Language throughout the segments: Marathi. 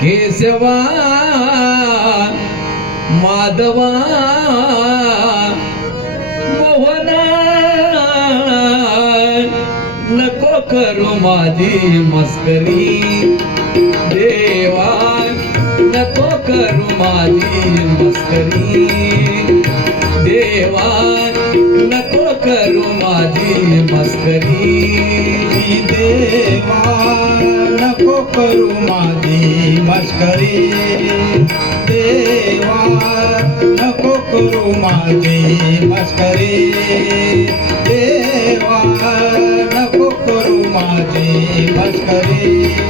केशवा माधवा करू माझी मस्करी. देवा नको करू माझी मस्करी. देवा नको करू माझी मस्करी. देवा नको करू माझी मस्करी. देवा नको करू माझी मस्करी. माझी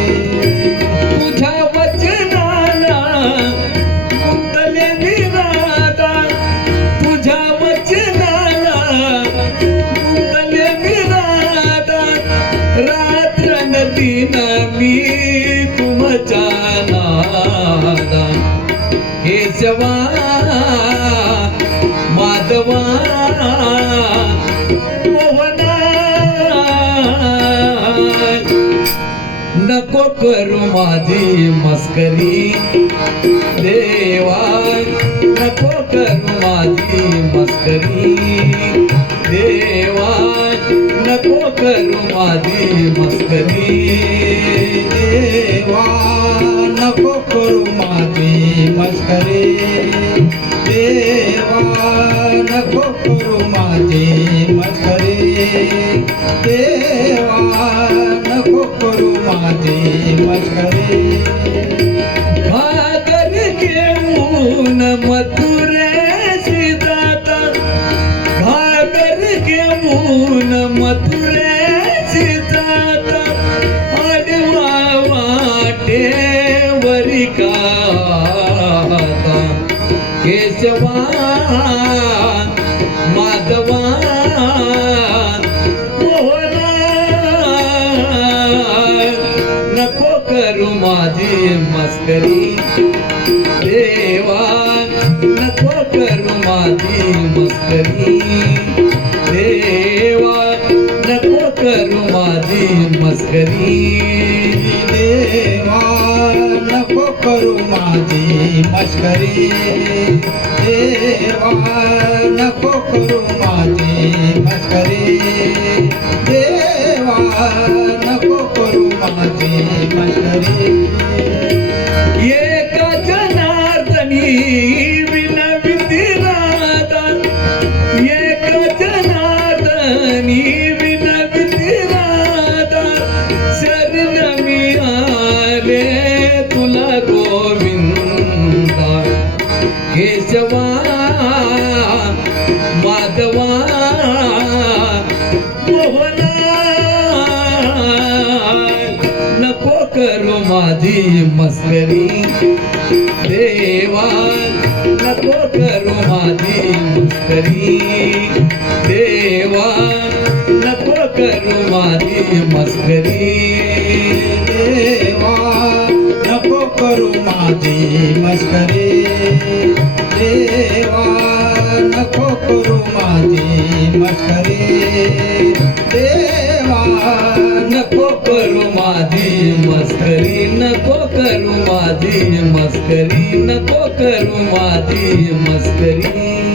करू माझी मस्करी. देवा नको करू माझी मस्करी. देवा नको करू माझी मस्करी. देवा नको करू माझी मस्करी. देवा नको करू माझी मस्करी. देवा माझी मस्करी भाकर घेऊन मथुरे जाता भाकर घेऊन मथुरे जाता आडवा वाटे वरी काता केशवा मा माझी मस्करी. देवा नको करू माझी मस्करी. देवा नको करू माझी मस्करी. देवा नको करू माझी मस्करी. देवा नको करू माझी मस्करी. देवा नको करू माझी मस्करी. गोविंद केशवा माधवा मोहना नको करू माझी मस्करी देवा नको करू माझी मस्करी देवा नको करू माझी मस्करी. करू माझी मस्करी देवा नको करू माझी मस्करी देवा नको करू माझी मस्करी नको करू माझी मस्करी नको करू माझी मस्करी